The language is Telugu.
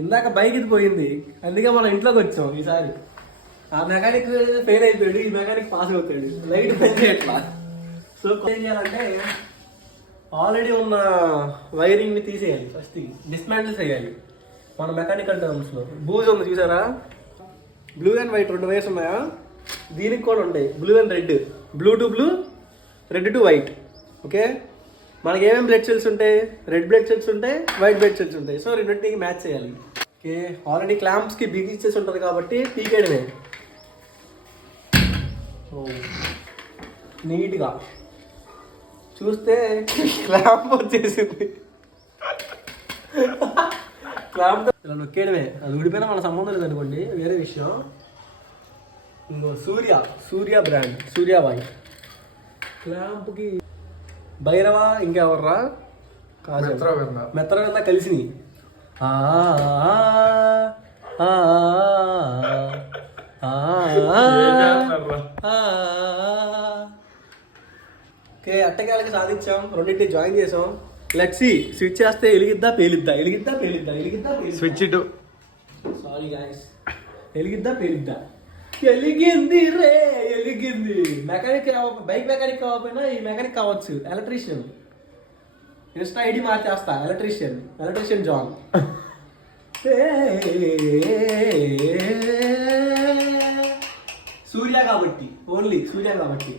ఇందాక బైక్ ఇది పోయింది, అందుకే మనం ఇంట్లోకి వచ్చాం. ఈసారి ఆ మెకానిక్ ఫెయిల్ అయిపోయాడు, ఈ మెకానిక్ పాస్ అవుతాడు. లైట్ పని చేయట్లా. సో ఏం చేయాలంటే ఆల్రెడీ ఉన్న వైరింగ్ని తీసేయాలి. ఫస్ట్ డిస్మాంటిల్ చేయాలి. మన మెకానికల్ టర్మ్స్లో బూజ్ ఉంది చూసారా, బ్లూ అండ్ వైట్ 2 వైర్స్ ఉన్నాయా, దీనికి కూడా ఉంటాయి blue and red. Blue to blue, red to white. Okay, మనకి ఏమేమి బ్లడ్ సెల్స్ ఉంటాయి? రెడ్ బ్లడ్ సెల్స్ ఉంటాయి, వైట్ బ్లడ్ సెల్స్ ఉంటాయి. సో రెండింటికి మ్యాచ్ చేయాలి. ఓకే, ఆల్రెడీ క్లాంప్స్కి బిగిచ్చేసి ఉంటుంది కాబట్టి పీకేయడమే నీట్గా. చూస్తే క్లాంప్ వచ్చేసింది. క్లాంప్ ఇలా నొక్కేయడమే. అది ఊడిపోయినా మన సంబంధం లేదనుకోండి, వేరే విషయం. ఇంకో సూర్య బ్రాండ్, సూర్య వైట్ క్లాంప్కి. భైరవ ఇంకెవర్రా, మెత్తరవెంద కలిసినాయి. ఓకే, అట్టకాలకి సాధించాం, రెండింటిని జాయిన్ చేసాం. లెట్స్ స్విచ్ చేస్తే ఎలిగిద్దా పేలిద్దా, ఎలిగిద్దా పేలిద్దా, ఎలిగిద్దా పేలిద్దా. స్విచ్ ఇటు. సారీ గాయస్, ఎలిగిద్దా పేలిద్దా. ఎలిగింది రే, ఎలిగింది. మెకానిక్, బైక్ మెకానిక్ కాకపోయినా ఈ మెకానిక్ కావచ్చు, ఎలక్ట్రీషియన్. ఇన్స్టా ఐడి మార్చేస్తా, ఎలక్ట్రీషియన్ జాన్. సూర్య కాబట్టి, ఓన్లీ సూర్య కాబట్టి.